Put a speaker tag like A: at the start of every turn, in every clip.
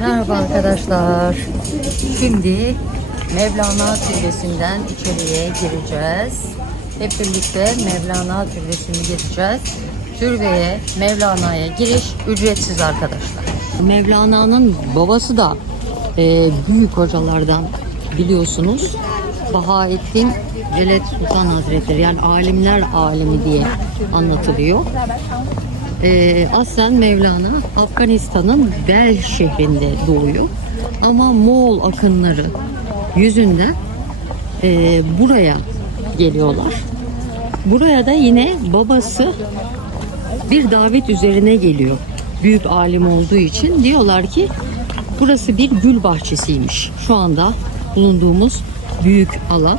A: Merhaba arkadaşlar. Şimdi Mevlana Türbesi'nden içeriye gireceğiz. Hep birlikte Mevlana Türbesi'ni gireceğiz. Türbeye, Mevlana'ya giriş ücretsiz arkadaşlar. Mevlana'nın babası da e, büyük hocalardan biliyorsunuz. Bahaettin Cellet Sultan Hazretleri yani alimler alemi diye anlatılıyor. Ee, aslen Mevlana Afganistan'ın Bel şehrinde doğuyor. Ama Moğol akınları yüzünden e, buraya geliyorlar. Buraya da yine babası bir davet üzerine geliyor. Büyük alim olduğu için diyorlar ki burası bir gül bahçesiymiş. Şu anda bulunduğumuz büyük alan.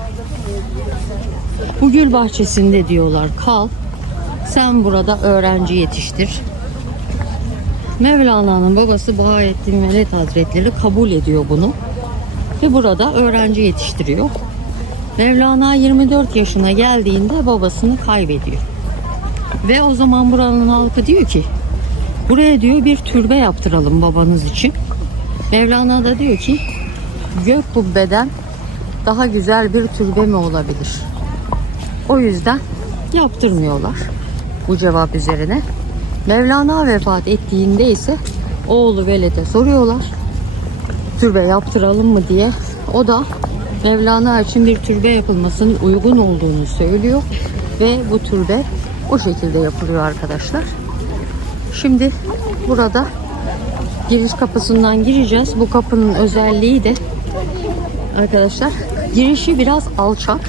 A: Bu gül bahçesinde diyorlar kal. Sen burada öğrenci yetiştir. Mevlana'nın babası Bahattin Veled Hazretleri kabul ediyor bunu. Ve burada öğrenci yetiştiriyor. Mevlana 24 yaşına geldiğinde babasını kaybediyor. Ve o zaman buranın halkı diyor ki buraya diyor bir türbe yaptıralım babanız için. Mevlana da diyor ki gök kubbeden daha güzel bir türbe mi olabilir? O yüzden yaptırmıyorlar bu cevap üzerine. Mevlana vefat ettiğinde ise oğlu Veled'e soruyorlar. Türbe yaptıralım mı diye. O da Mevlana için bir türbe yapılmasının uygun olduğunu söylüyor. Ve bu türbe o şekilde yapılıyor arkadaşlar. Şimdi burada giriş kapısından gireceğiz. Bu kapının özelliği de arkadaşlar girişi biraz alçak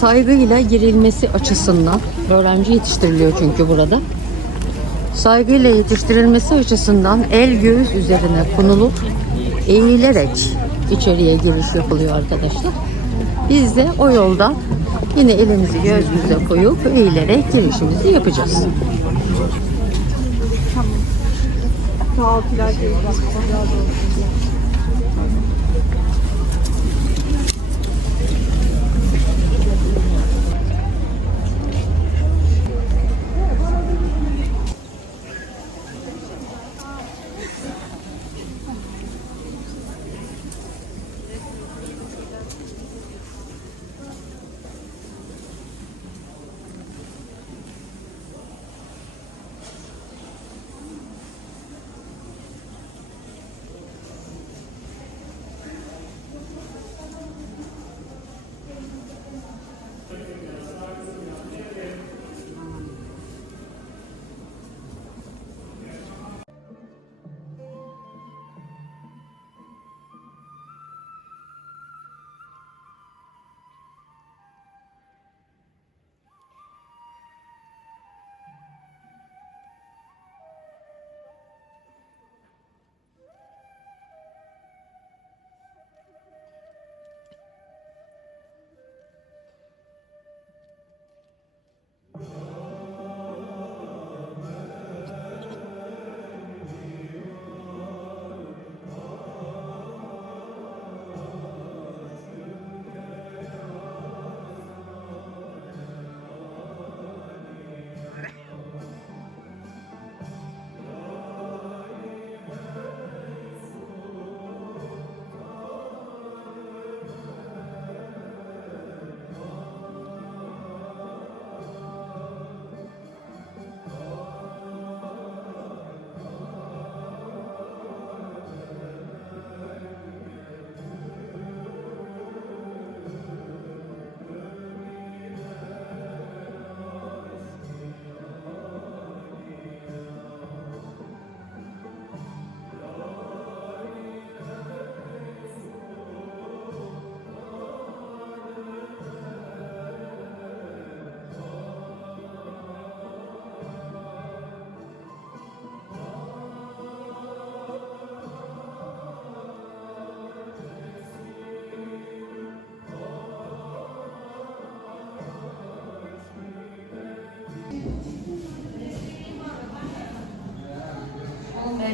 A: saygıyla girilmesi açısından öğrenci yetiştiriliyor çünkü burada. Saygıyla yetiştirilmesi açısından el göğüs üzerine konulup eğilerek içeriye giriş yapılıyor arkadaşlar. Biz de o yoldan yine elimizi göğsümüze koyup eğilerek girişimizi yapacağız.
B: Sağ ol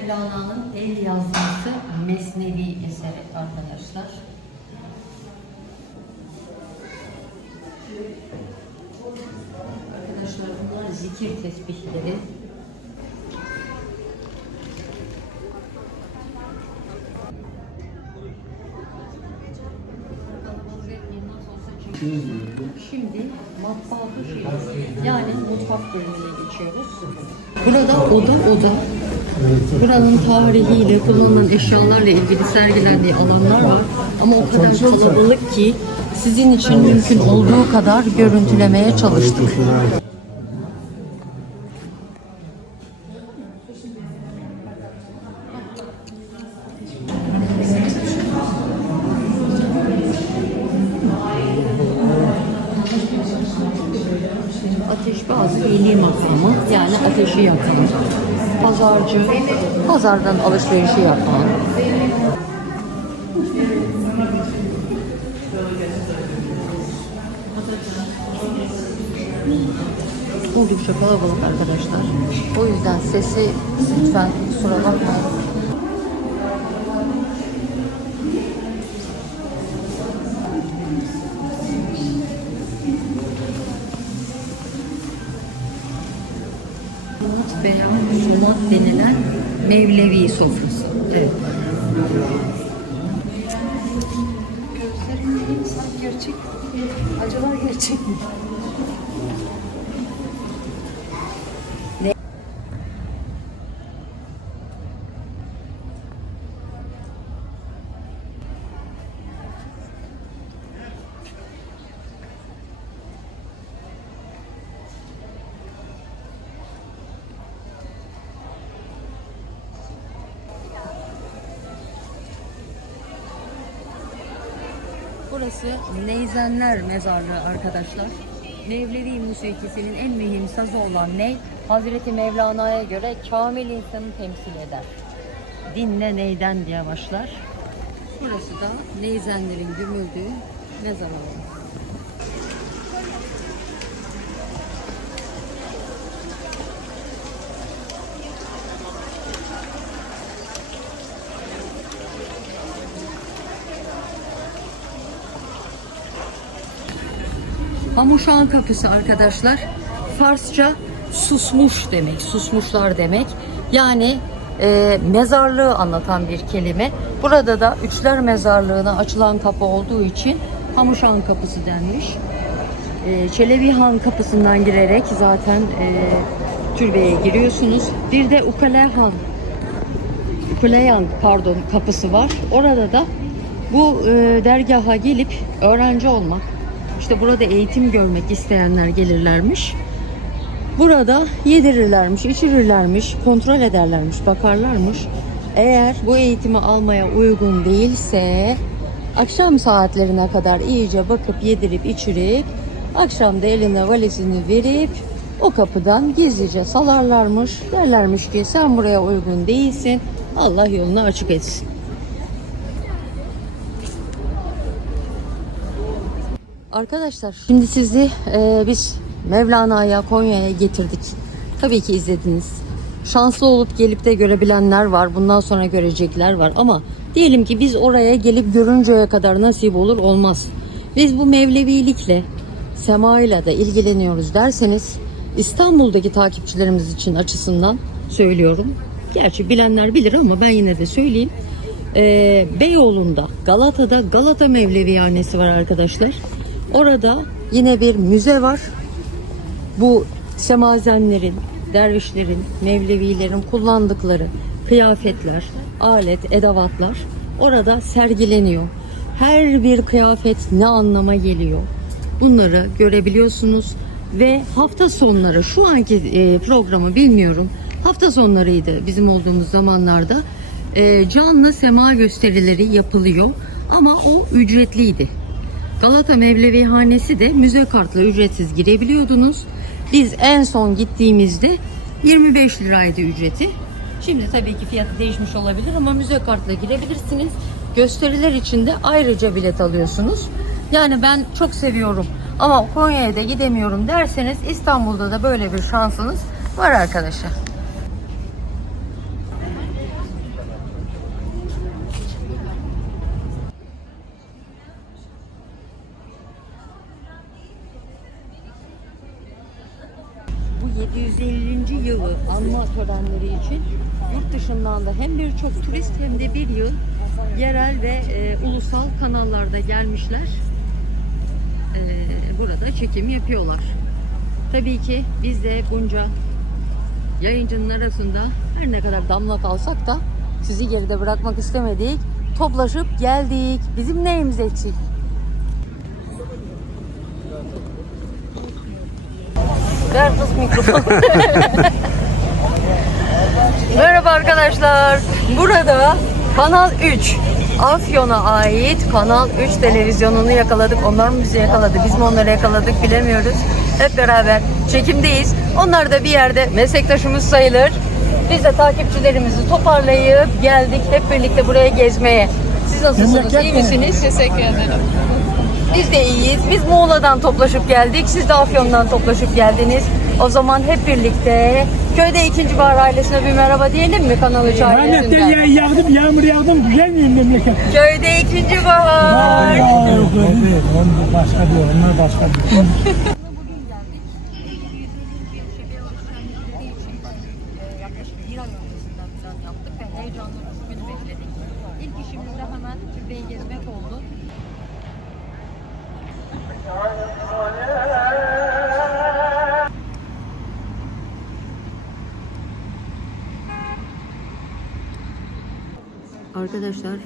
A: Mevlana'nın el yazması Mesnevi eseri arkadaşlar. Arkadaşlar bunlar zikir tesbihleri. Şimdi matbaa şey- yani mutfak bölümüne geçiyoruz. Burada oda oda Buranın tarihiyle, kullanılan eşyalarla ilgili sergilendiği alanlar var. Ama o kadar kalabalık ki sizin için mümkün olduğu kadar görüntülemeye çalıştık. Alışverişi yapan. Oldukça kalabalık arkadaşlar. O yüzden sesi lütfen kusura bakmayın. Umut veya Musulman denilen Mevlevi sofrası. Evet.
B: Gözlerim insan gerçek. Acaba gerçek mi?
A: Neyzenler Mezarlığı arkadaşlar. Mevlevi musikisinin en mühim sazı olan ney, Hazreti Mevlana'ya göre kamil insanı temsil eder. Dinle neyden diye başlar. Burası da Neyzenlerin gömüldüğü mezar alanı. Hamuşan kapısı arkadaşlar. Farsça susmuş demek, susmuşlar demek. Yani e, mezarlığı anlatan bir kelime. Burada da Üçler Mezarlığı'na açılan kapı olduğu için Hamuşan kapısı denmiş. E, Çelebi Han kapısından girerek zaten e, türbeye giriyorsunuz. Bir de Ukale Han Kuleyan pardon kapısı var. Orada da bu e, dergaha gelip öğrenci olmak, işte burada eğitim görmek isteyenler gelirlermiş. Burada yedirirlermiş, içirirlermiş, kontrol ederlermiş, bakarlarmış. Eğer bu eğitimi almaya uygun değilse akşam saatlerine kadar iyice bakıp yedirip içirip akşam da eline valizini verip o kapıdan gizlice salarlarmış. Derlermiş ki sen buraya uygun değilsin. Allah yolunu açık etsin. Arkadaşlar şimdi sizi e, biz Mevlana'ya Konya'ya getirdik. Tabii ki izlediniz. Şanslı olup gelip de görebilenler var. Bundan sonra görecekler var. Ama diyelim ki biz oraya gelip görünceye kadar nasip olur olmaz. Biz bu Mevlevilikle, semayla da ilgileniyoruz derseniz İstanbul'daki takipçilerimiz için açısından söylüyorum. Gerçi bilenler bilir ama ben yine de söyleyeyim. Ee, Beyoğlu'nda, Galata'da Galata Mevlevihanesi var arkadaşlar. Orada yine bir müze var. Bu semazenlerin, dervişlerin, mevlevilerin kullandıkları kıyafetler, alet, edevatlar orada sergileniyor. Her bir kıyafet ne anlama geliyor? Bunları görebiliyorsunuz ve hafta sonları şu anki e, programı bilmiyorum. Hafta sonlarıydı bizim olduğumuz zamanlarda e, canlı sema gösterileri yapılıyor ama o ücretliydi. Galata Mevlevihanesi de müze kartla ücretsiz girebiliyordunuz. Biz en son gittiğimizde 25 liraydı ücreti. Şimdi tabii ki fiyatı değişmiş olabilir ama müze kartla girebilirsiniz. Gösteriler için de ayrıca bilet alıyorsunuz. Yani ben çok seviyorum ama Konya'ya da gidemiyorum derseniz İstanbul'da da böyle bir şansınız var arkadaşlar. Törenleri için yurt dışından da hem birçok turist hem de bir yıl yerel ve e, ulusal kanallarda gelmişler. e, burada çekim yapıyorlar. Tabii ki biz de bunca yayıncının arasında her ne kadar damla kalsak da sizi geride bırakmak istemedik. Toplaşıp geldik. Bizim neyimiz eksik? Ver kız mikrofonu. Merhaba arkadaşlar. Burada Kanal 3 Afyon'a ait Kanal 3 televizyonunu yakaladık. Onlar mı bizi yakaladı? Biz mi onları yakaladık bilemiyoruz. Hep beraber çekimdeyiz. Onlar da bir yerde meslektaşımız sayılır. Biz de takipçilerimizi toparlayıp geldik hep birlikte buraya gezmeye. Siz nasılsınız? İyi misiniz?
B: Teşekkür ederim.
A: Biz de iyiyiz. Biz Muğla'dan toplaşıp geldik. Siz de Afyon'dan toplaşıp geldiniz. O zaman hep birlikte köyde ikinci bahar ailesine bir merhaba diyelim mi Kanal 3
C: Rahmetli
A: ailesinden?
C: ya yağdım, yağmur yağdım, güzel miyim memleket?
A: Köyde ikinci bahar.
C: Ay, yok öyle değil. Onlar başka diyor, onlar başka diyor.
A: Arkadaşlar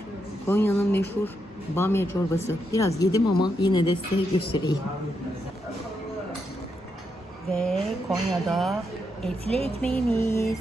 A: Konya'nın meşhur bamya çorbası. Biraz yedim ama yine de size göstereyim. Ve Konya'da etli ekmeğimiz.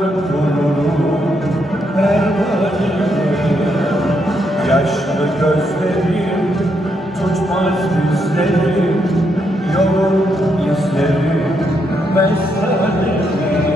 D: durur her halimi Yaşlı gözlerim tutmaz bizleri Yolun izleri mestanemi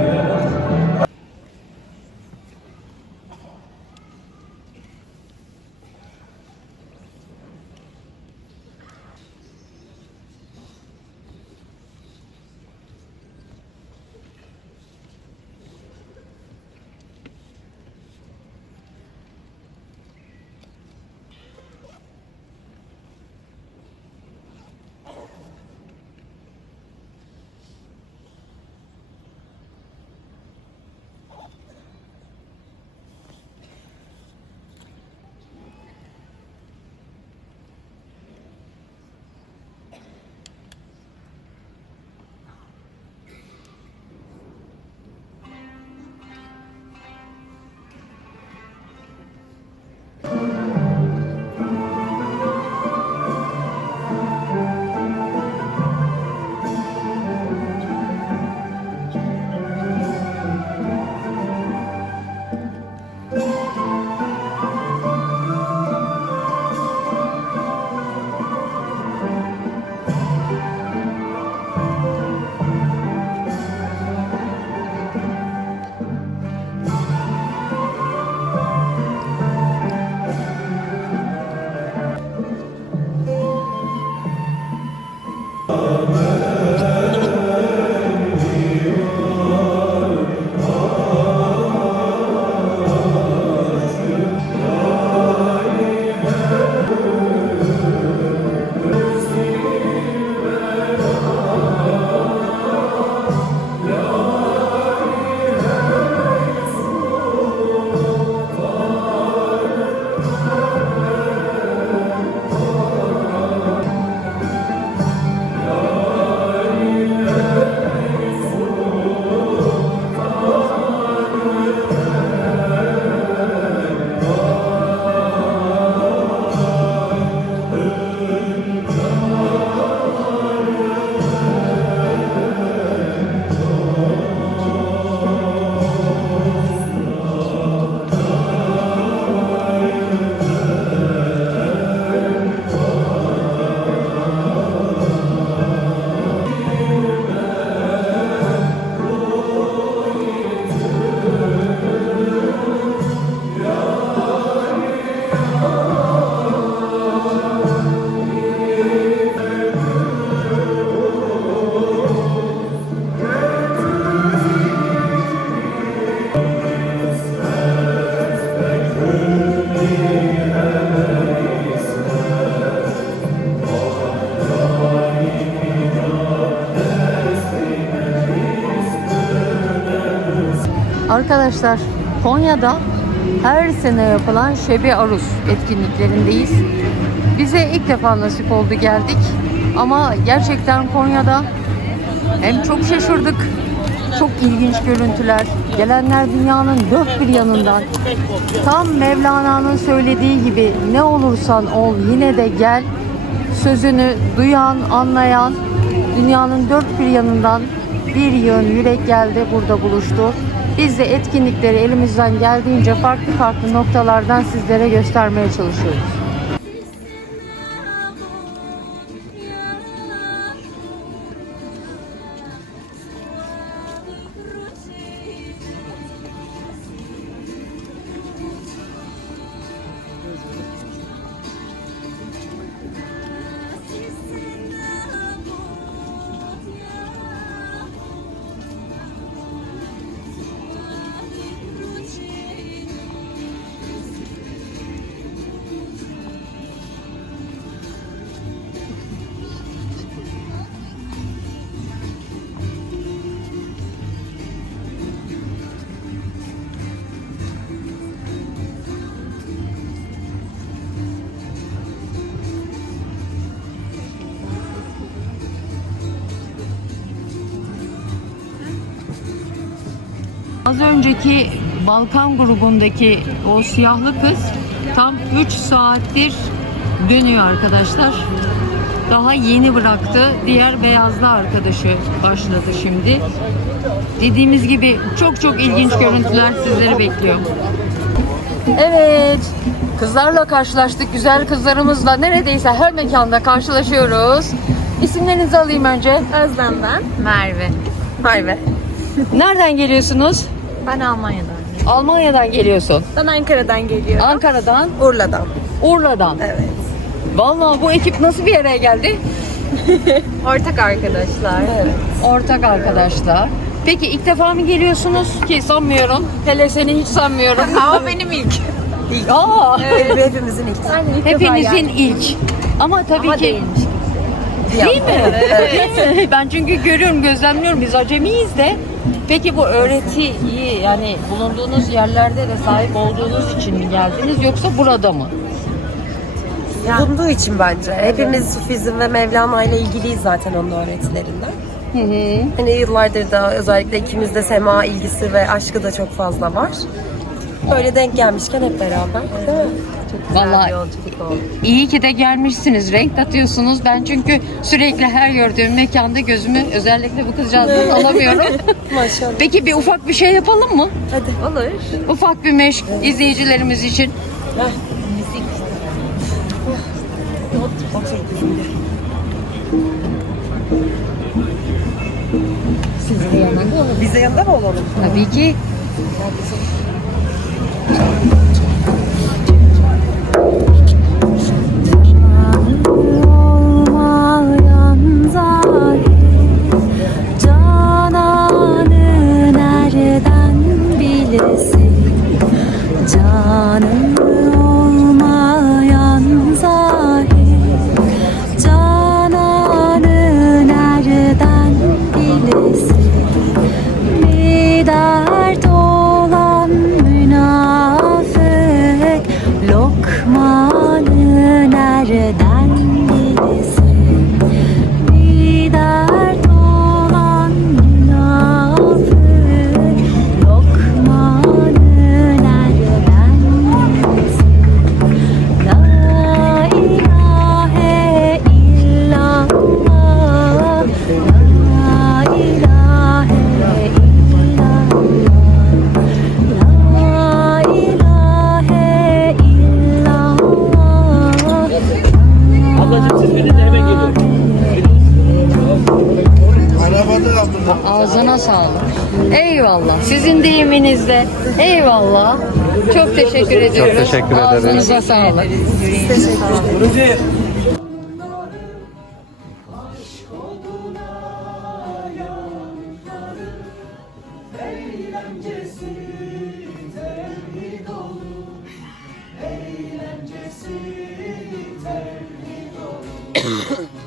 A: Arkadaşlar Konya'da her sene yapılan Şebi Arus etkinliklerindeyiz. Bize ilk defa nasip oldu geldik. Ama gerçekten Konya'da hem çok şaşırdık. Çok ilginç görüntüler. Gelenler dünyanın dört bir yanından. Tam Mevlana'nın söylediği gibi ne olursan ol yine de gel. Sözünü duyan, anlayan dünyanın dört bir yanından bir yığın yürek geldi burada buluştu. Biz de etkinlikleri elimizden geldiğince farklı farklı noktalardan sizlere göstermeye çalışıyoruz. Az önceki Balkan grubundaki o siyahlı kız tam 3 saattir dönüyor arkadaşlar. Daha yeni bıraktı. Diğer beyazlı arkadaşı başladı şimdi. Dediğimiz gibi çok çok ilginç görüntüler sizleri bekliyor. Evet. Kızlarla karşılaştık. Güzel kızlarımızla neredeyse her mekanda karşılaşıyoruz. İsimlerinizi alayım önce.
B: Özlem ben.
A: Merve.
B: Merve.
A: Nereden geliyorsunuz?
B: Ben Almanya'dan.
A: Almanya'dan geliyorsun.
B: Ben Ankara'dan geliyorum.
A: Ankara'dan,
B: Urla'dan.
A: Urla'dan.
B: Evet.
A: Vallahi bu ekip nasıl bir yere geldi?
B: Ortak arkadaşlar. Evet.
A: Ortak arkadaşlar. Peki ilk defa mı geliyorsunuz ki sanmıyorum. Hele seni hiç sanmıyorum.
B: Ama benim ilk.
A: Aa,
B: Evet, hepimizin ilk. İlk
A: hepinizin ilk. Ama tabii
B: Ama
A: ki
B: değilmiş.
A: değil mi? Değil mi? Ben çünkü görüyorum, gözlemliyorum. Biz acemiyiz de. Peki bu öğretiyi yani bulunduğunuz yerlerde de sahip olduğunuz için mi geldiniz yoksa burada mı?
D: Bulunduğu için bence. Hepimiz Sufizm ve Mevlana ile ilgiliyiz zaten onun öğretilerinden.
A: Hı hı.
D: Hani yıllardır da özellikle ikimizde sema ilgisi ve aşkı da çok fazla var. Böyle denk gelmişken hep beraber. Değil mi?
A: Vallahi
B: yolculuk oldu.
A: iyi ki de gelmişsiniz. Renk katıyorsunuz. Ben çünkü sürekli her gördüğüm mekanda gözümü özellikle bu kızcağızdan alamıyorum.
D: Maşallah.
A: Peki bir ufak bir şey yapalım mı?
D: Hadi.
B: Olur.
A: Ufak bir meşk izleyicilerimiz için. Siz de yanında olun.
D: Biz de yanında mı olalım?
A: Tabii ki. Thank you. teşekkür
E: ederiz.
A: Ağzınıza sağlık.
F: Teşekkür eğlencesi,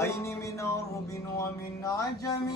F: أين من عرب ومن عجم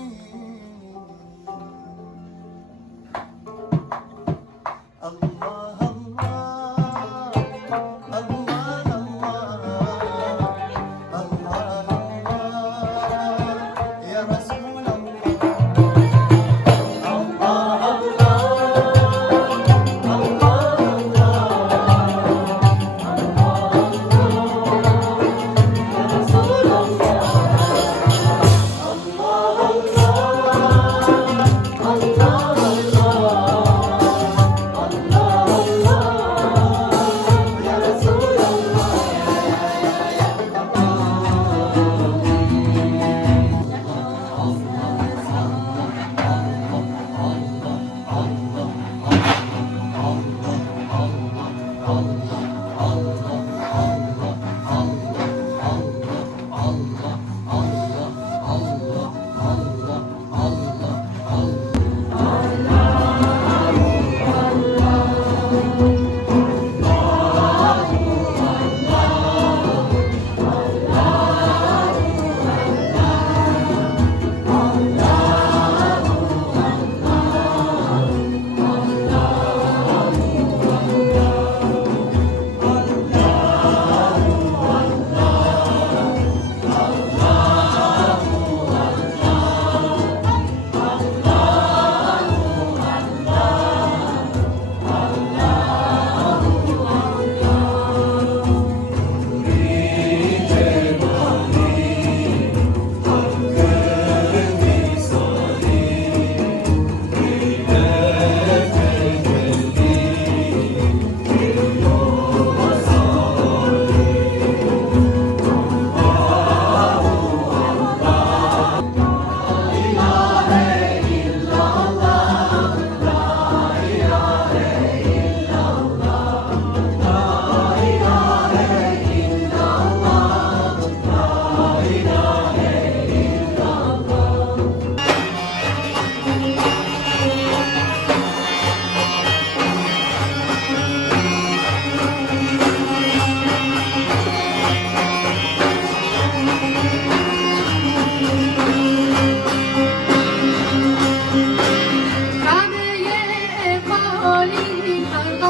G: 我为你而。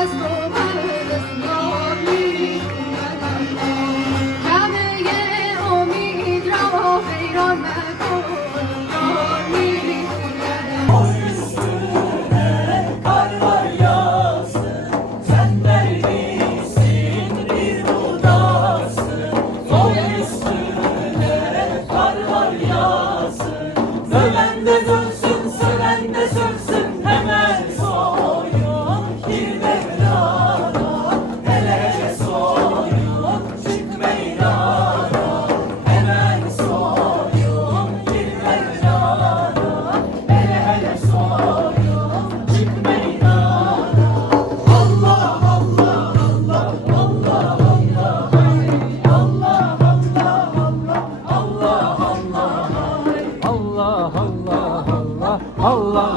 G: Allah